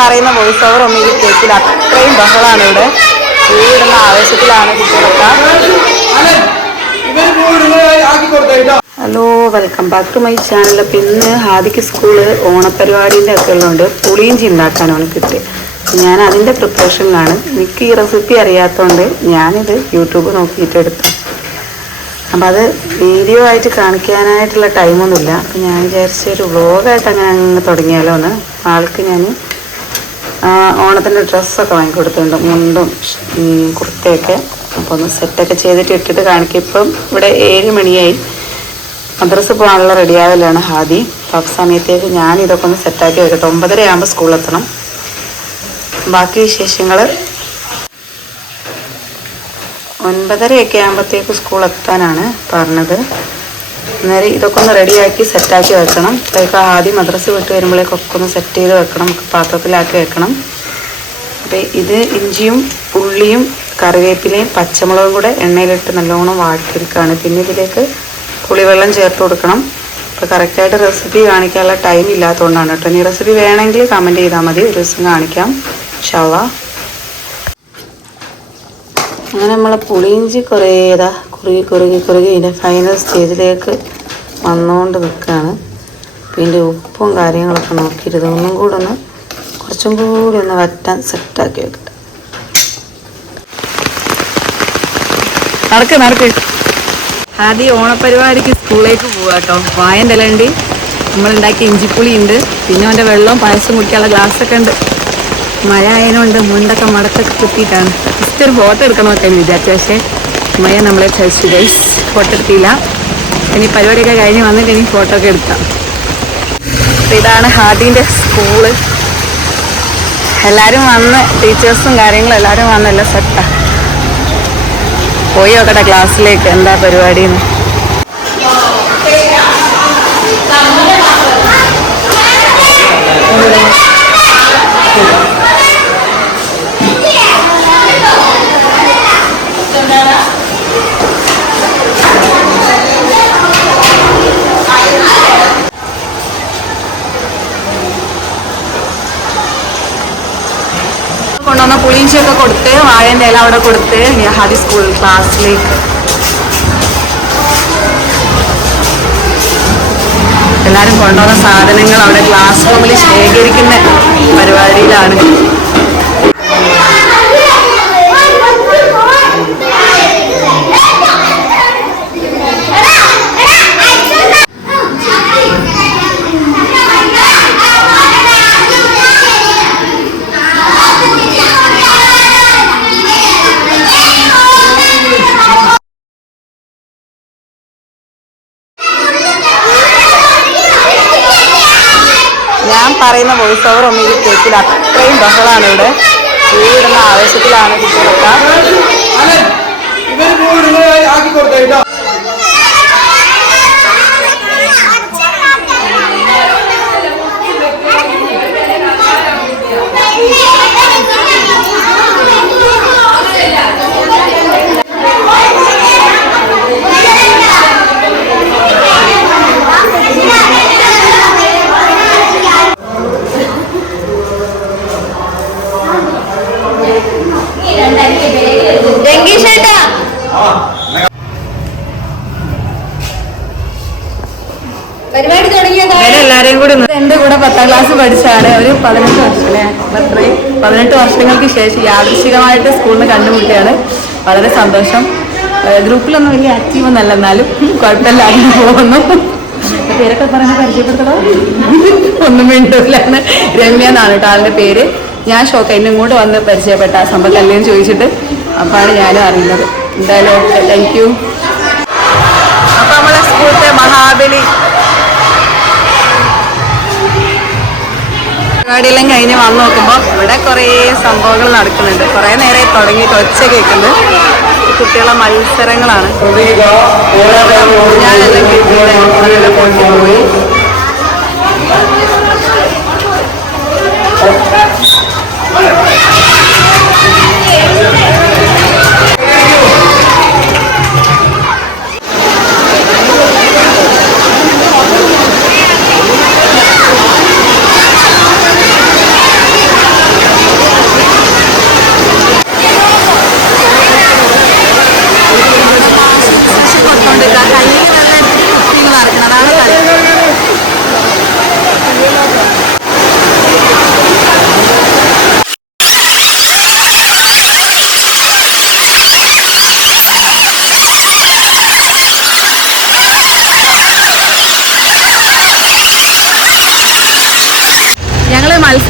പറയുന്ന voice over ഒന്നും ഇത് കേൾക്കില്ല അത്രയും ബഹളമാണ് ഇവിടെ. വീടുന്ന ആവേശത്തിലാണ് കുട്ടികളൊക്കെ. Hello welcome back to my channel അപ്പം ഇന്ന് ഹാദിക്ക് സ്കൂൾ ഓണപരിപാടിന്റെ ഒക്കെ ഉള്ളതുകൊണ്ട് പുളിയിഞ്ചി ഉണ്ടാക്കാനാണ് കിട്ടിയത് ഞാൻ അതിന്റെ പ്രിപ്പറേഷനിലാണ് എനിക്ക് ഈ റെസിപ്പി അറിയാത്തതുകൊണ്ട് ഞാനിത് യൂട്യൂബ് നോക്കിയിട്ട് എടുത്തു. അപ്പം അത് വീഡിയോ ആയിട്ട് കാണിക്കാനായിട്ടുള്ള ടൈമൊന്നുമില്ല അപ്പം ഞാൻ വിചാരിച്ച ഒരു വ്ളോഗായിട്ട് അങ്ങനെ അങ്ങ് തുടങ്ങിയാലോ എന്ന് ആൾക്ക് ഞാൻ ഓണത്തിന്റെ ഡ്രസ്സൊക്കെ വാങ്ങിക്കൊടുത്തിട്ടുണ്ട്. മുണ്ടും കുർത്തയൊക്കെ. അപ്പോൾ ഒന്ന് സെറ്റൊക്കെ ചെയ്തിട്ട് ഇട്ടിട്ട് കാണിക്കും. ഇപ്പം ഇവിടെ ഏഴ് മണിയായി. മദ്രസ് പോകാനുള്ള റെഡിയാവലാണ് ഹാദി. അപ്പോൾ സമയത്തേക്ക് ഞാൻ ഇതൊക്കെ ഒന്ന് സെറ്റാക്കി വെക്കട്ടെ. ഒമ്പതര ആകുമ്പോൾ സ്കൂളിലെത്തണം. ബാക്കി വിശേഷങ്ങൾ ഒൻപതരയൊക്കെ ആകുമ്പോഴത്തേക്ക് സ്കൂൾ എത്താനാണ് പറഞ്ഞത്. അന്നേരം ഇതൊക്കെ ഒന്ന് റെഡിയാക്കി സെറ്റാക്കി വെക്കണം. അപ്പോഴേക്ക് ആദ്യം മദ്രസ് വിട്ട് വരുമ്പോഴേക്കൊക്കെ ഒന്ന് സെറ്റ് ചെയ്ത് വെക്കണം. പാത്രത്തിലാക്കി വെക്കണം. അപ്പോൾ ഇത് ഇഞ്ചിയും ഉള്ളിയും കറിവേപ്പിലയും പച്ചമുളകും കൂടെ എണ്ണയിലിട്ട് നല്ലോണം വാട്ടിയെടുക്കുകയാണ്. പിന്നെ ഇതിലേക്ക് പുളിവെള്ളം ചേർത്ത് കൊടുക്കണം. അപ്പോൾ കറക്റ്റായിട്ട് റെസിപ്പി കാണിക്കാനുള്ള ടൈം ഇല്ലാത്തതുകൊണ്ടാണ് കേട്ടോ. ഇനി റെസിപ്പി വേണമെങ്കിൽ കമന്റ് ചെയ്താൽ മതി. ഒരു ദിവസം കാണിക്കാം. ഷവ അങ്ങനെ നമ്മളെ പുളിയിഞ്ചി കുറേ ഇതാ കുറുകി കുറുകി കുറുകി ഇതിന്റെ ഫൈനൽ സ്റ്റേജിലേക്ക് വന്നുകൊണ്ട് നിൽക്കുകയാണ് പിന്നെ ഉപ്പും കാര്യങ്ങളൊക്കെ നോക്കിയിട്ട് ഒന്നും കൂടെ ഒന്ന് കുറച്ചും കൂടി ഒന്ന് വറ്റാൻ സെറ്റാക്കി വെക്കട്ടെ. നടക്ക് നടക്ക്. ആദ്യം ഓണപരിപാടിക്ക് സ്കൂളിലേക്ക് പോവാ കേട്ടോ. വായന്റെ ഇലണ്ട് നമ്മളുണ്ടാക്കിയ ഇഞ്ചിപ്പുളി ഉണ്ട് പിന്നെ അവന്റെ വെള്ളവും പായസം കുടിക്കാനുള്ള ഗ്ലാസ്സൊക്കെ ഉണ്ട്. മഴ ആയതുകൊണ്ട് മുണ്ടൊക്കെ മടത്തൊക്കെ കുത്തിയിട്ടാണ്. ജസ്റ്റ് ഒരു ഫോട്ടോ എടുക്കണമൊക്കെ എന്ന് വിചാരിച്ചു പക്ഷേ മഴ നമ്മളെ ഫസ്റ്റ് ഗൈസ് ഫോട്ടോ എടുത്തില്ല. ഇനി പരിപാടിയൊക്കെ കഴിഞ്ഞ് വന്നിട്ട് ഇനി ഫോട്ടോ ഒക്കെ എടുക്കാം. അപ്പം ഇതാണ് ഹാദിന്റെ സ്കൂൾ എല്ലാവരും വന്ന് ടീച്ചേഴ്സും കാര്യങ്ങളും എല്ലാവരും വന്നല്ല സെറ്റാണ് പോയി നോക്കട്ടെ ക്ലാസ്സിലേക്ക് എന്താ പരിപാടിന്ന് കൊണ്ടുവന്ന പുളിയിഞ്ചിയൊക്കെ കൊടുത്ത് വാഴേന്റെ ഇല അവിടെ കൊടുത്ത് ഹാദി സ്കൂൾ ക്ലാസ്സിലേക്ക് എല്ലാവരും കൊണ്ടുവന്ന സാധനങ്ങൾ അവിടെ ക്ലാസ് റൂമിൽ ശേഖരിക്കുന്ന പരിപാടിയിലാണ്. പറയുന്ന വോയിസ് ഓവർ ഒന്നും ഇത് കേൾക്കില്ല അത്രയും ബഹളമാണ് ഇവിടെ. ഇവിടുന്ന ആവേശത്തിലാണ് കുട്ടികളൊക്കെ പരിപാടി തുടങ്ങിയതാ എല്ലാരെയും കൂടി ഒന്ന് എന്റെ കൂടെ പത്താം ക്ലാസ് പഠിച്ചാണ് ഒരു പതിനെട്ട് വർഷം അല്ലേ? അത്രയും പതിനെട്ട് വർഷങ്ങൾക്ക് ശേഷം യാദൃശികമായിട്ട് സ്കൂളിൽ നിന്ന് കണ്ടുമുട്ടിയാണ്. വളരെ സന്തോഷം. ഗ്രൂപ്പിലൊന്നും വലിയ ആക്റ്റീവ് ഒന്നല്ല എന്നാലും കുഴപ്പമില്ല അങ്ങനെ പോകുന്നു. പേരൊക്കെ പറഞ്ഞ പരിചയപ്പെടുത്തണോ? ഒന്നും വേണ്ടില്ല രമ്യ എന്നാണ് കേട്ടോ ആളുടെ പേര്. ഞാൻ ഷോക്ക് എന്നെ ഇങ്ങോട്ട് വന്ന് പരിചയപ്പെട്ട സമ്പത്തല്ലേ എന്ന് ചോദിച്ചിട്ട് അപ്പാണ് ഞാനും അറിയുന്നത്. എന്തായാലും ഓക്കെ താങ്ക് യു അപ്പൊ നമ്മളെ സ്കൂളിലെ മഹാബലി പരിപാടിയെല്ലാം കഴിഞ്ഞ് വന്ന് നോക്കുമ്പോൾ ഇവിടെ കുറേ സംഭവങ്ങൾ നടക്കുന്നുണ്ട്. കുറേ നേരെ തുടങ്ങിയിട്ട് ഒച്ച കേൾക്കുന്നത് കുട്ടികളെ മത്സരങ്ങളാണ്. ഞാനെല്ലാം കിട്ടിയിട്ട്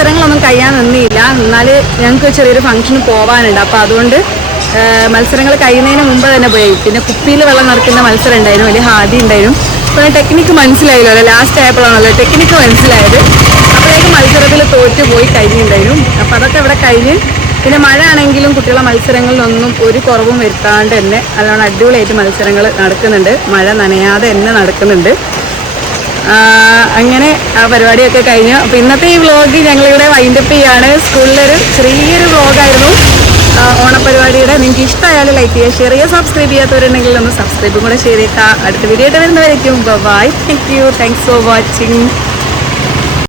നല്ല കഴിയാൻ നിന്നില്ല. എന്നാൽ ഞങ്ങൾക്ക് ചെറിയൊരു ഫംഗ്ഷന് പോകാനുണ്ട് അപ്പോൾ അതുകൊണ്ട് മത്സരങ്ങൾ കഴിയുന്നതിന് മുമ്പ് തന്നെ പോയി. പിന്നെ കുപ്പിയിൽ വെള്ളം നിറയ്ക്കുന്ന മത്സരം ഉണ്ടായിരുന്നു. വലിയ ഹാദി ഉണ്ടായിരുന്നു. അപ്പോൾ ടെക്നിക്ക് മനസ്സിലായല്ലോ. അല്ലേ? ലാസ്റ്റ് ആയപ്പോഴാണല്ലോ ടെക്നിക്ക് മനസ്സിലായത്. അപ്പോഴേക്കും മത്സരത്തിൽ തോറ്റു പോയി കഴിഞ്ഞിട്ടുണ്ടായിരുന്നു. അപ്പോൾ അതൊക്കെ ഇവിടെ കഴിഞ്ഞ് പിന്നെ മഴ ആണെങ്കിലും കുട്ടികളെ മത്സരങ്ങളിലൊന്നും ഒരു കുറവും വരുത്താണ്ട് തന്നെ നല്ലോണം അടിപൊളിയായിട്ട് മത്സരങ്ങൾ നടക്കുന്നുണ്ട്. മഴ നനയാതെ തന്നെ നടക്കുന്നുണ്ട്. അങ്ങനെ ആ പരിപാടിയൊക്കെ കഴിഞ്ഞു. അപ്പോൾ ഇന്നത്തെ ഈ വ്ളോഗ് ഞങ്ങളിവിടെ വൈൻഡപ്പ് ചെയ്യാണ്. സ്കൂളിലൊരു ചെറിയൊരു വ്ളോഗായിരുന്നു. ഓണപരിപാടിയുടെ. നിങ്ങൾക്ക് ഇഷ്ടമായാലും ലൈക്ക് ചെയ്യുക ഷെയർ ചെയ്യുക സബ്സ്ക്രൈബ് ചെയ്യാത്തവരുണ്ടെങ്കിൽ ഒന്ന് സബ്സ്ക്രൈബും കൂടെ ചെയ്തേക്കാം. അടുത്ത വീഡിയോ ആയിട്ട് വരുന്നവരേക്കും. Bye thank you thanks for watching